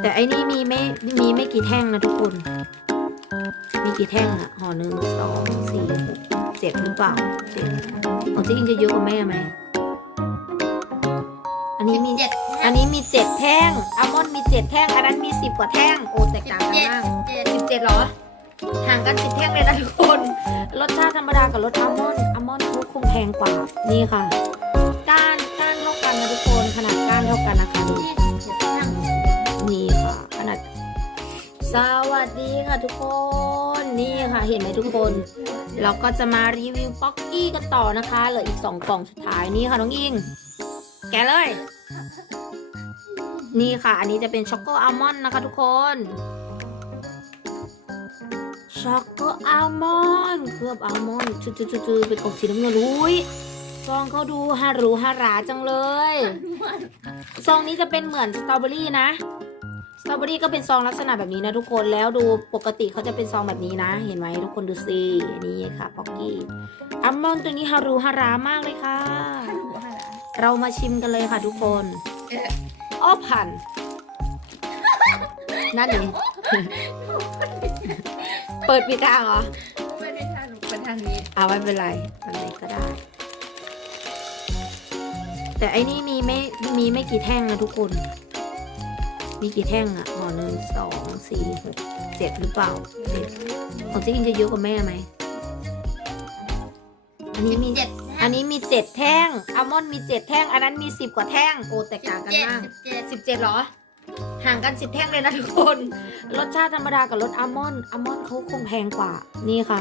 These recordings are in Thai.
แต่ไอ้นี่มีไม่มีไม่กี่แท่งนะทุกคน มีกี่แท่งอะห่อหนึ่งสองสี่หกเจ็ดหรือเปล่าเจ็ดของเจ๊อิงจะเยอะกว่าแม่ไหมอันนี้มีเจ็ดอันนี้มีเจ็ดแท่งอัลมอนด์มีเจ็ดแท่งอันนั้นมีสิบกว่าแท่งโอ้แตกต่างกันเจ็ดมากเจ็ดสิบเจ็ดเหรอห่างกันสิบแท่งเลยนะทุกคน รสชาติธรรมดากับรสอัลมอนด์อัลมอนด์เขาคงแพงกว่านี่ค่ะ ก้านก้านเท่ากันนะทุกคนขนาดก้านเท่ากันนะคะ สวัสดีค่ะทุกคนนี่ค่ะเห็นไหมทุกคน เราก็จะมารีวิวป๊อกกี้กันต่อนะคะเหลืออีกสองกล่องสุดท้ายนี่ค่ะน้องอิง แกะเลย นี่ค่ะ อันนี้จะเป็นช็อกโกอัลมอนด์นะคะทุกคนช็อกโกอัลมอนด์เคลือบอัลมอนด์จุดๆๆเป็นกล่องสีน้ำเงินอุ้ยซองเขาดูฮารูฮาราจังเลยซองนี้จะเป็นเหมือนสตรอเบอรี่นะ สตรอเบอรี่ก็เป็นซองลักษณะแบบนี้นะทุกคนแล้วดูปกติเขาจะเป็นซองแบบนี้นะ เห็นไหมทุกคนดูสินี่ค่ะป๊อกกี้อัลมอนด์ตัวนี้ฮารูฮารามากเลยค่ะ เรามาชิมกันเลยค่ะทุกคนอ้อพันนั่นเองเปิดปิดทางเหรอไม่ได้ทางเป็นทางนี้เอาไม่เป็นไรทางไหนก็ได้ แต่ไอ้นี่มีไม่มีไม่กี่แท่งนะทุกคน มีกี่แท่งอะห่อหนึ่งสองสี่หกเจ็ดหรือเปล่าเจ็ดของเจ๊อินจะเยอะกว่าแม่ไหมอันนี้มีเจ็ดอันนี้มีเจ็ดแท่งอัลมอนด์มีเจ็ดแท่ง อันนั้นมีสิบกว่าแท่ง โอ้แตกต่างกันเจ็ดมากสิบเจ็ดสิบเจ็ดเหรอ ห่างกันสิบแท่งเลยนะทุกคน รสชาติธรรมดากับรสอัลมอนด์อัลมอนด์เขาคงแพงกว่า นี่ค่ะ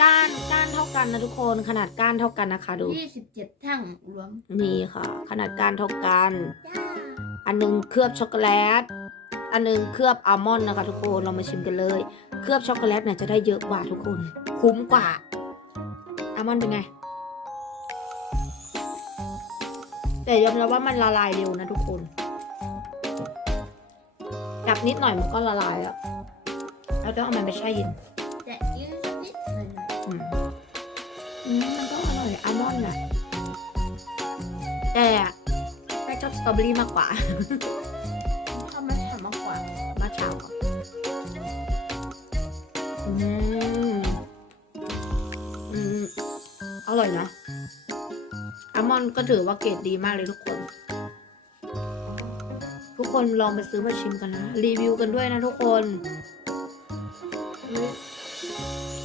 ก้านก้านเท่ากันนะทุกคน ขนาดก้านเท่ากันนะคะ ดูยี่สิบเจ็ดทั้งรวม นี่ค่ะ ขนาดก้านเท่ากันจ้า อันหนึงเคลือบช็อกโกแลต อันหนึงเคลือบอัลมอนด์นะคะทุกคน เรามาชิมกันเลย เคลือบช็อกโกแลตเนี่ยจะได้เยอะกว่าทุกคน คุ้มกว่าอัลมอนด์เป็นไง แต่ยอมรับว่ามันละลายเร็วนะทุกคนจับนิดหน่อยมันก็ละลายแล้วเราต้องเอามันไปแช่เย็นแต่ยืดนิดหน่อยหน่อยอืมอืมมันก็อร่อยอัลมอนด์แหละแต่ไม่ ชอบสตรอเบอรี่มากกว่าชอบไม่ทำมากกว่ามาเช้าก่อนอืมอืมอร่อยนะอัลมอนด์ก็ถือว่าเกรดดีมากเลยทุกคน ทุกคนลองไปซื้อมาชิมกันนะ รีวิวกันด้วยนะทุกคน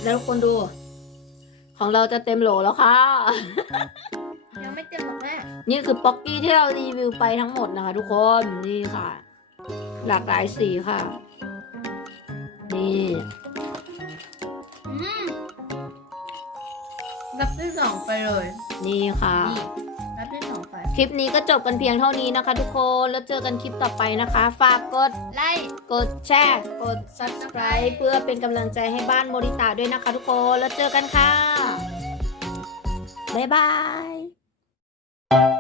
แล้วทุกคนดู ของเราจะเต็มโหลแล้วค่ะ ยังไม่เต็มหรอกแม่นี่คือป๊อกกี้ที่เรารีวิวไปทั้งหมดนะคะ ทุกคนนี่ค่ะ หลากหลายสีค่ะ นี่อืมรับที่สองไปเลย นี่ค่ะ นี่รับที่สองไป คลิปนี้ก็จบกันเพียงเท่านี้นะคะ ทุกคนแล้วเจอกันคลิปต่อไปนะคะ ฝากกด ไล่ กดแชร์กด subscribe เพื่อเป็นกำลังใจให้บ้านโมริตาด้วยนะคะทุกคน แล้วเจอกันค่ะ บ๊ายบาย you